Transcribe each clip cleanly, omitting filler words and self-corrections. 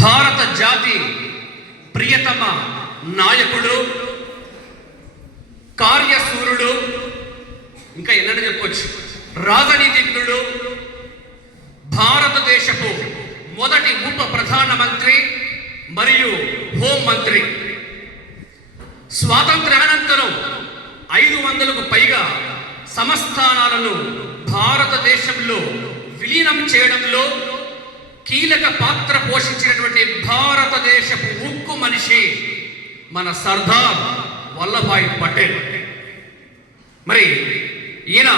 భారత జాతి ప్రియతమ నాయకుడు, కార్యశూరుడు, ఇంకా ఎన్నడూ చెప్పొచ్చు, రాజనీతిజ్ఞుడు, భారతదేశపు మొదటి ఉప ప్రధానమంత్రి మరియు హోంమంత్రి. స్వాతంత్ర్యానంతరం 500కు పైగా సంస్థానాలను భారతదేశంలో విలీనం చేయడంలో కీలక పాత్ర పోషించినటువంటి భారతదేశపు ఉక్కు మనిషి మన సర్దార్ వల్లభాయ్ పటేల్. మరి ఈయన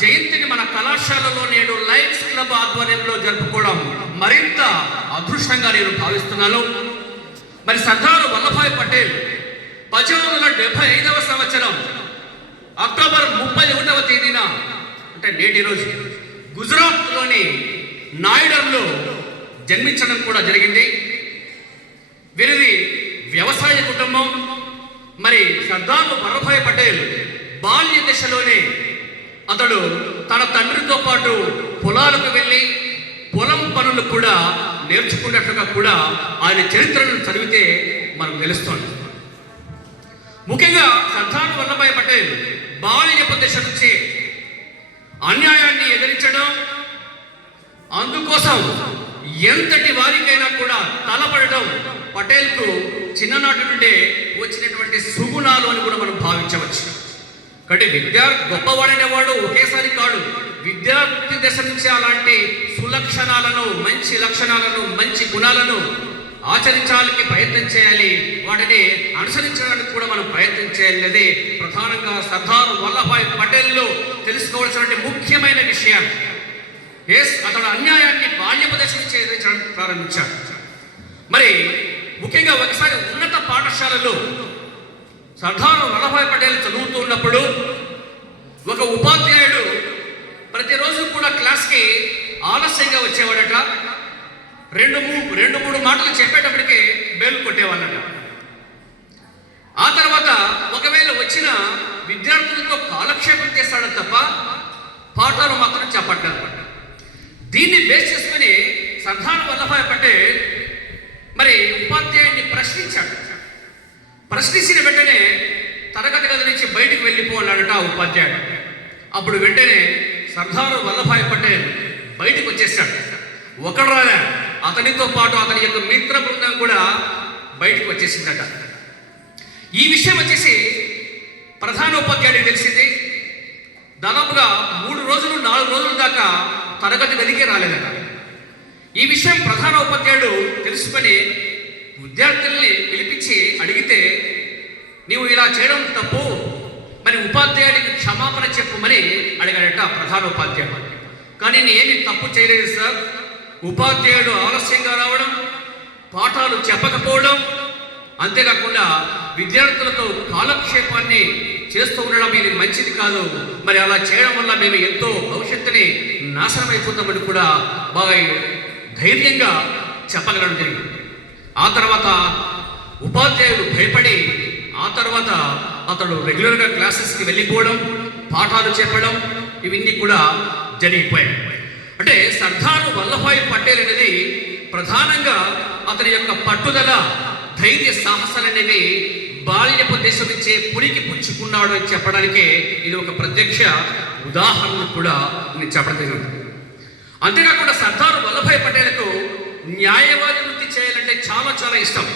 జయంతిని మన కళాశాలలో నేడు లయన్స్ క్లబ్ ఆధ్వర్యంలో జరుపుకోవడం మరింత అదృష్టంగా నేను భావిస్తున్నాను. మరి సర్దార్ వల్లభాయ్ పటేల్ 1875వ సంవత్సరం అక్టోబర్ 31వ తేదీన, అంటే నేటి రోజు, గుజరాత్లోని నాయిడర్లో జన్మించడం కూడా జరిగింది. వీరిది వ్యవసాయ కుటుంబం. మరి సర్దార్ వల్లభాయ్ పటేల్ బాల్య దశలోనే అతడు తన తండ్రితో పాటు పొలాలకు వెళ్ళి పొలం పనులు కూడా నేర్చుకున్నట్లుగా కూడా ఆయన చరిత్రను చదివితే మనకు తెలుస్తుంది. ముఖ్యంగా సర్దార్ వల్లభాయ్ పటేల్ బాల్యపు దశ నుంచే అన్యాయాన్ని ఎదిరించడం, అందుకోసం ఎంతటి వారికైనా కూడా తలపడడం పటేల్కు చిన్ననాటి నుండే వచ్చినటువంటి సుగుణాలు అని కూడా మనం భావించవచ్చు. కాబట్టి విద్యార్థి గొప్పవాడనేవాడు ఒకేసారి కాడు. విద్యార్థి దశ నుంచి అలాంటి సులక్షణాలను, మంచి లక్షణాలను, మంచి గుణాలను ఆచరించాలని ప్రయత్నం చేయాలి, వాటిని అనుసరించడానికి కూడా మనం ప్రయత్నం చేయాలి. అదే ప్రధానంగా సర్దార్ వల్లభాయ్ పటేల్లో తెలుసుకోవాల్సిన ముఖ్యమైన విషయం. అతడు అన్యాయాన్ని బాల్యపు దశ నుంచి ఎదిరించడం ప్రారంభించాడు. మరి ముఖ్యంగా ఒకసారి ఉన్నత పాఠశాలలో సర్దార్ వల్లభాయ్ పటేల్ చదువుతూ ఉన్నప్పుడు ఒక ఉపాధ్యాయుడు ప్రతిరోజు కూడా క్లాస్కి ఆలస్యంగా వచ్చేవాడట. రెండు మూడు మాటలు చెప్పేటప్పటికే బేలు కొట్టేవాళ్ళట. ఆ తర్వాత ఒకవేళ వచ్చిన విద్యార్థులతో కాలక్షేపం చేస్తాడని తప్ప పాఠాలు మాత్రం చెప్పట్లేదు. దీన్ని బేస్ చేసుకుని సర్దార్ వల్లభాయ్ పటేల్ మరి ఉపాధ్యాయుడిని ప్రశ్నించాడు. ప్రశ్నించిన వెంటనే తరగతి గది నుంచి బయటికి వెళ్ళిపోవాలట ఆ ఉపాధ్యాయుడు. అప్పుడు వెంటనే సర్దార్ వల్లభాయ్ పటేల్ బయటకు వచ్చేసాడు. ఒకడు రాలే, అతనితో పాటు అతని యొక్క మిత్ర బృందం కూడా బయటకు వచ్చేసిందట. ఈ విషయం వచ్చేసి ప్రధానోపాధ్యాయుడికి తెలిసింది. దాదాపుగా 3 రోజులు 4 రోజుల దాకా తరగతి గదికే రాలేదట. ఈ విషయం ప్రధానోపాధ్యాయుడు తెలుసుకొని విద్యార్థుల్ని పిలిపించి అడిగితే, నీవు ఇలా చేయడం తప్పు, మరి ఉపాధ్యాయుడికి క్షమాపణ చెప్పమని అడిగాడట ప్రధానోపాధ్యాయుడు. కానీ నేను ఏమి తప్పు చేయలేదు సార్, ఉపాధ్యాయుడు ఆలస్యంగా రావడం, పాఠాలు చెప్పకపోవడం, అంతేకాకుండా విద్యార్థులతో కాలక్షేపాన్ని చేస్తూ ఉండడం ఇది మంచిది కాదు. మరి అలా చేయడం వల్ల మేము ఎంతో భవిష్యత్తుని నాశనం అయిపోతామని కూడా బాగా ధైర్యంగా చెప్పగలడం జరిగింది. ఆ తర్వాత ఉపాధ్యాయుడు భయపడి ఆ తర్వాత అతడు రెగ్యులర్గా క్లాసెస్కి వెళ్ళిపోవడం, పాఠాలు చెప్పడం, ఇవన్నీ కూడా జరిగిపోయాయి. అంటే సర్దార్ వల్లభాయ్ పటేల్ అనేది ప్రధానంగా అతని యొక్క పట్టుదల, ధైర్య సాహసాలు అనేవి బాల్యపు దశ నుంచే పురికి పుచ్చుకున్నాడు అని చెప్పడానికే ఇది ఒక ప్రత్యక్ష ఉదాహరణ కూడా నేను చెప్పడం జరిగింది. అంతేకాకుండా సర్దార్ వల్లభాయ్ పటేల్కు న్యాయవాది వృత్తి చేయాలంటే చాలా చాలా ఇష్టం.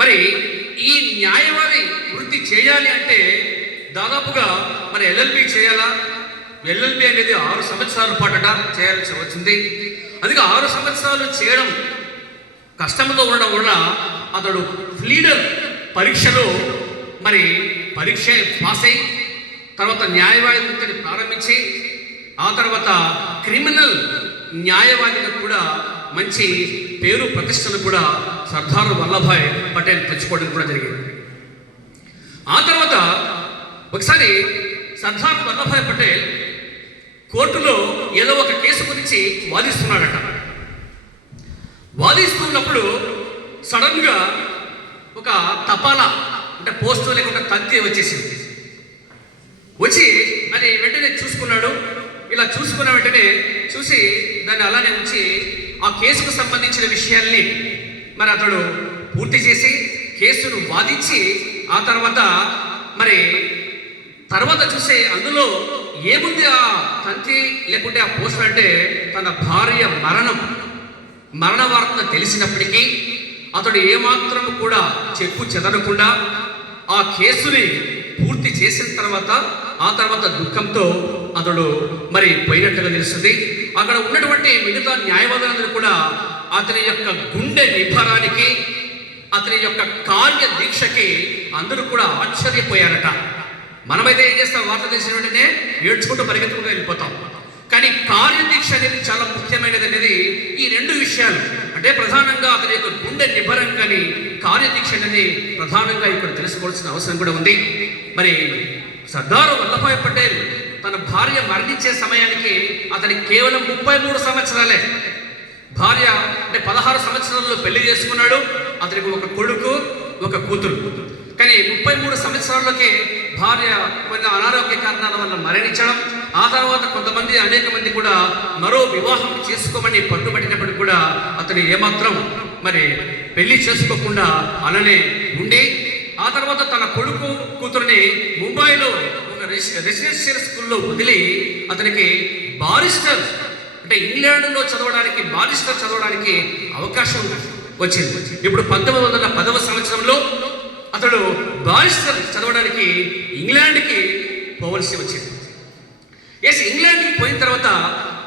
మరి ఈ న్యాయవాది వృత్తి చేయాలి అంటే దాదాపుగా మరి ఎల్ఎల్బి చేయాలా? ఎల్ఎల్బి అనేది 6 సంవత్సరాల పాటట చేయాల్సి వచ్చింది. అందుకే 6 సంవత్సరాలు చేయడం కష్టంతో ఉండడం వల్ల అతడు ఫ్లీడర్ పరీక్షలో మరి పరీక్ష పాస్ అయి తర్వాత న్యాయవాది వృత్తిని ప్రారంభించి ఆ తర్వాత క్రిమినల్ న్యాయవాదిగా కూడా మంచి పేరు ప్రతిష్టలు కూడా సర్దార్ వల్లభాయ్ పటేల్ తెచ్చుకోవడం కూడా జరిగింది. ఆ తర్వాత ఒకసారి సర్దార్ వల్లభాయ్ పటేల్ కోర్టులో ఏదో ఒక కేసు గురించి వాదిస్తున్నాడట. వాదిస్తున్నప్పుడు సడన్గా ఒక తపాలా అంటే పోస్టు లేకుండా తంతి వచ్చేసింది. వచ్చి అది వెంటనే చూసుకున్నాడు. ఇలా చూసుకున్న వెంటనే చూసి దాన్ని అలానే ఉంచి ఆ కేసుకు సంబంధించిన విషయాల్ని మరి అతడు పూర్తి చేసి కేసును వాదించి ఆ తర్వాత చూసే అందులో ఏముంది ఆ తంతి లేకుంటే ఆ పోస్టర్ అంటే తన భార్య మరణ వార్త తెలిసినప్పటికీ అతడు ఏమాత్రం కూడా చెప్పు చెదరకుండా ఆ కేసుని పూర్తి చేసిన ఆ తర్వాత దుఃఖంతో అతడు మరి పోయినట్లుగా తెలుస్తుంది. అక్కడ ఉన్నటువంటి మిగతా న్యాయవాదులందరూ కూడా అతని యొక్క గుండె నిబ్బరానికి, అతని యొక్క కార్య దీక్షకి అందరూ కూడా ఆశ్చర్యపోయారట. మనమైతే ఏం చేస్తాం, వార్త తెలిసిన వెంటనే ఏడ్చుకుంటూ పరిగెత్తుకుంటూ వెళ్ళిపోతాం. కానీ కార్యదీక్ష అనేది చాలా ముఖ్యమైనది అనేది ఈ రెండు విషయాలు. అంటే ప్రధానంగా అతని యొక్క గుండె నిబ్బరం కానీ కార్యదీక్ష అనేది ప్రధానంగా ఇక్కడ తెలుసుకోవాల్సిన అవసరం కూడా ఉంది. మరి సర్దార్ వల్లభాయ్ పటేల్ తన భార్య మరణించే సమయానికి అతనికి కేవలం 33 సంవత్సరాలే. భార్య అంటే 16 సంవత్సరాల్లో పెళ్లి చేసుకున్నాడు. అతనికి ఒక కొడుకు, ఒక కూతురు. కానీ 33 సంవత్సరాలకే భార్య కొన్ని అనారోగ్య కారణాల వల్ల మరణించడం, ఆ తర్వాత అనేక మంది కూడా మరో వివాహం చేసుకోమని పట్టుబట్టినప్పటికీ కూడా అతను ఏమాత్రం మరి పెళ్లి చేసుకోకుండా అలానే ఉండి, ఆ తర్వాత తన కొడుకు కూతురుని ముంబైలో ఒక రెసిడెన్షియల్ స్కూల్లో వదిలి అతనికి బారిస్టర్ అంటే ఇంగ్లాండ్లో బారిస్టర్ చదవడానికి అవకాశం వచ్చింది. ఇప్పుడు 1910వ సంవత్సరంలో అతడు బారిస్టర్ చదవడానికి ఇంగ్లాండ్కి పోవలసి వచ్చింది. ఇంగ్లాండ్కి పోయిన తర్వాత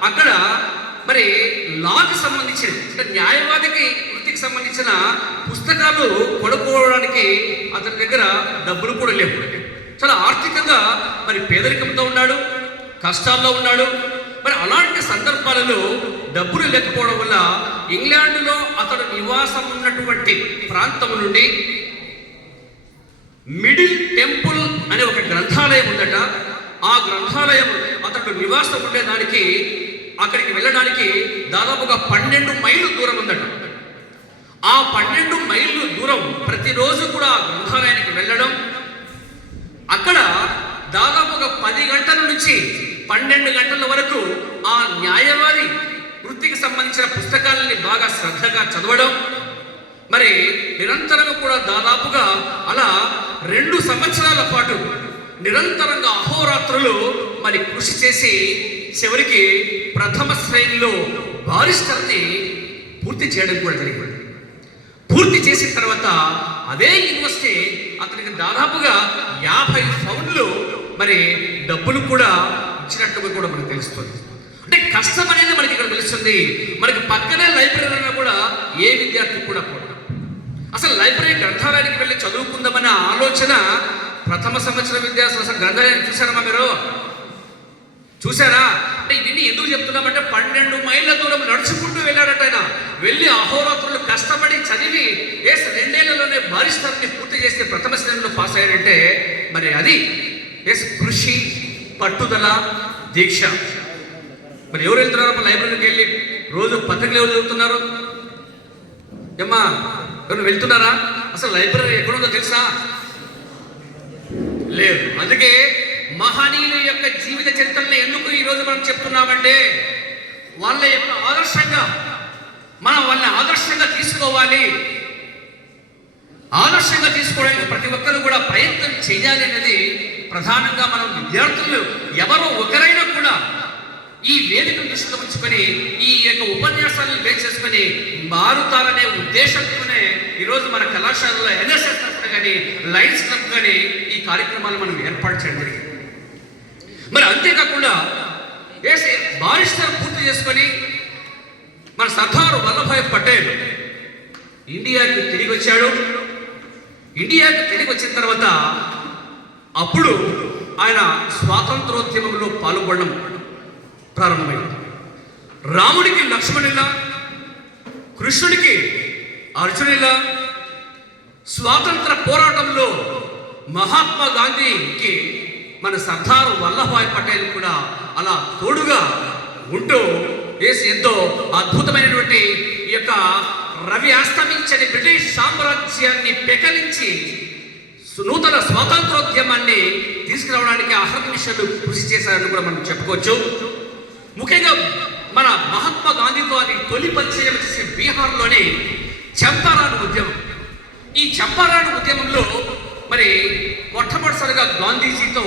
అక్కడ మరి లాకి సంబంధించిన అంటే న్యాయవాదికి వృత్తికి సంబంధించిన పుస్తకాలు కొనుక్కోవడానికి అతని దగ్గర డబ్బులు కూడా లేవు. చాలా ఆర్థికంగా మరి పేదరికంతో ఉన్నాడు, కష్టాల్లో ఉన్నాడు. మరి అలాంటి సందర్భాలలో డబ్బులు లేకపోవడం వల్ల ఇంగ్లాండ్లో అతడు నివాసం ఉన్నటువంటి ప్రాంతం నుండి మిడిల్ టెంపుల్ అనే ఒక గ్రంథాలయం ఉందట. ఆ గ్రంథాలయం అతడు నివాసం ఉండేదానికి అక్కడికి వెళ్ళడానికి దాదాపుగా 12 మైళ్ళు దూరం ఉందట. ఆ 12 మైళ్ళు దూరం ప్రతిరోజు కూడా ఆ గ్రంథాలయానికి వెళ్ళడం, అక్కడ దాదాపుగా 10 గంటల నుంచి 12 గంటల వరకు ఆ న్యాయవాది వృత్తికి సంబంధించిన పుస్తకాలని బాగా శ్రద్ధగా చదవడం, మరి నిరంతరంగా కూడా దాదాపుగా అలా 2 సంవత్సరాల పాటు నిరంతరంగా అహోరాత్రులు మరి కృషి చేసి చివరికి ప్రథమ శ్రేణిలో బారిస్టర్ని పూర్తి చేయడం కూడా జరిగింది. పూర్తి చేసిన తర్వాత అదే యూనివర్సిటీ అతనికి దాదాపుగా 50 పౌండ్లు మరి డబ్బులు కూడా ఇచ్చినట్టుగా కూడా మనకు తెలుస్తుంది. అంటే కష్టం అనేది మనకి ఇక్కడ తెలుస్తుంది. మనకి పక్కనే లైబ్రరీ కూడా ఏ విద్యార్థి కూడా అసలు లైబ్రరీ గ్రంథాలయానికి వెళ్ళి చదువుకుందామనే ఆలోచన ప్రథమ సంవత్సరం విద్యార్థులు అసలు గ్రంథాలయాన్ని చూసారమ్మా మీరు? చూసారా? అంటే ఇవన్నీ ఎందుకు చెప్తున్నామంటే 12 మైళ్ళ దూరం నడుచుకుంటూ వెళ్ళాడట ఆయన. వెళ్ళి అహోరాత్రులు కష్టపడి చదివి 2 ఏళ్లలోనే బారిస్టర్ని పూర్తి చేస్తే ప్రథమ శ్రేణిలో పాస్ అయ్యాడంటే మరి అది కృషి, పట్టుదల, దీక్ష. మరి ఎవరు వెళ్తున్నారు లైబ్రరీకి వెళ్ళి రోజు పత్రికలు ఎవరు చదువుతున్నారు? ఏమ్మా ఎవరు వెళ్తున్నారా? అసలు లైబ్రరీ ఎక్కడుందో తెలుసా? లేదు. అందుకే మహనీయుల యొక్క జీవిత చరిత్రను ఎందుకు ఈరోజు మనం చెప్తున్నామంటే వాళ్ళ యొక్క వాళ్ళని ఆదర్శంగా తీసుకోవాలి. ఆదర్శంగా తీసుకోవడానికి ప్రతి ఒక్కరు కూడా ప్రయత్నం చేయాలి అనేది ప్రధానంగా మనం విద్యార్థులు ఎవరో ఒకరైనా కూడా ఈ వేదికను దృష్టిలో ఉంచుకొని ఈ యొక్క ఉపన్యాసాలను బేస్ చేసుకొని మారుతారనే ఉద్దేశంతోనే ఈరోజు మన కళాశాలలో ఎన్ఎస్ఎస్ క్లబ్ కానీ లైన్స్ క్లబ్ కానీ ఈ కార్యక్రమాలు మనం ఏర్పాటు చేయడం జరిగింది. మరి అంతేకాకుండా బారిస్టర్ పూర్తి చేసుకొని మన సర్దార్ వల్లభాయ్ పటేల్ ఇండియాకి తిరిగి వచ్చాడు. ఇండియాకి తిరిగి వచ్చిన తర్వాత అప్పుడు ఆయన స్వాతంత్రోద్యమంలో పాల్గొనడం ప్రారంభమైంది. రాముడికి లక్ష్మణులా, కృష్ణుడికి అర్జునులా, స్వాతంత్ర పోరాటంలో మహాత్మా గాంధీకి మన సర్దార్ వల్లభాయ్ పటేల్ కూడా అలా తోడుగా ఉంటూ ఎంతో అద్భుతమైనటువంటి ఈ యొక్క రవి అస్తమించని బ్రిటిష్ సామ్రాజ్యాన్ని పెకలించి నూతన స్వాతంత్రోద్యమాన్ని తీసుకురావడానికి అహర్నిశలు కృషి చేశారని కూడా మనం చెప్పుకోవచ్చు. ముఖ్యంగా మన మహాత్మా గాంధీతో అది తొలి పరిచయం చేసి బీహార్లోని చంపారాన్ ఉద్యమం. ఈ చంపారాన్ ఉద్యమంలో మరి మొట్టమొదటిసారిగా గాంధీజీతో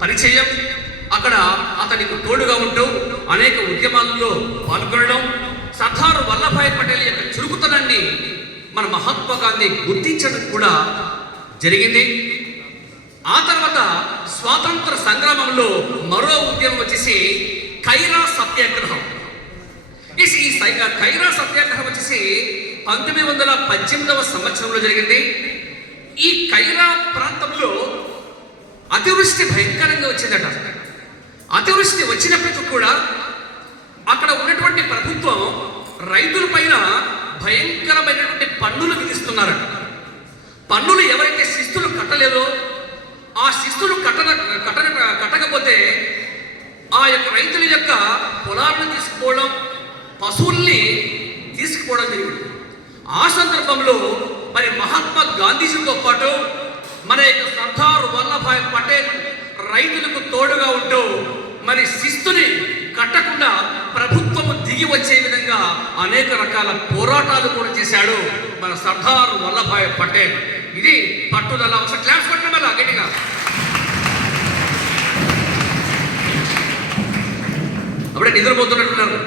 పరిచయం, అక్కడ అతనికి తోడుగా ఉంటూ అనేక ఉద్యమాలలో పాల్గొనడం, సర్దార్ వల్లభాయ్ పటేల్ యొక్క చురుకుతనాన్ని మన మహాత్మా గాంధీ గుర్తించడం కూడా జరిగింది. ఆ తర్వాత స్వాతంత్ర సంగ్రామంలో మరో ఉద్యమం వచ్చేసి ఖైరా సత్యాగ్రహం. ఈ ఖైరా సత్యాగ్రహం వచ్చేసి 1918వ సంవత్సరంలో జరిగింది. ఈ ఖైరా ప్రాంతంలో అతివృష్టి భయంకరంగా వచ్చిందట. అతివృష్టి వచ్చినప్పటికీ కూడా అక్కడ ఉన్నటువంటి ప్రభుత్వం రైతుల పైన భయంకరమైనటువంటి పన్నులు విధిస్తున్నారట. పన్నులు ఎవరైతే శిస్తులు కట్టలేదో, ఆ శిస్తులు కట్టకపోతే ఆ యొక్క రైతుల యొక్క పొలాలను తీసుకుపోవడం, పశువుల్ని తీసుకుపోవడం జరిగింది. ఆ సందర్భంలో మరి మహాత్మా గాంధీజీతో పాటు మన యొక్క సర్దార్ వల్లభాయ్ పటేల్ రైతులకు తోడుగా ఉంటూ మరి శిస్తుని కట్టకుండా ప్రభుత్వము దిగి వచ్చే విధంగా అనేక రకాల పోరాటాలు కూడా చేశాడు మన సర్దార్ వల్లభాయ్ పటేల్. ఇది పట్టుదల. ఒకసారి క్లాస్ కొట్టడం వల్ల గట్టిగా. అప్పుడే నిద్రపోతున్నట్టున్నారు.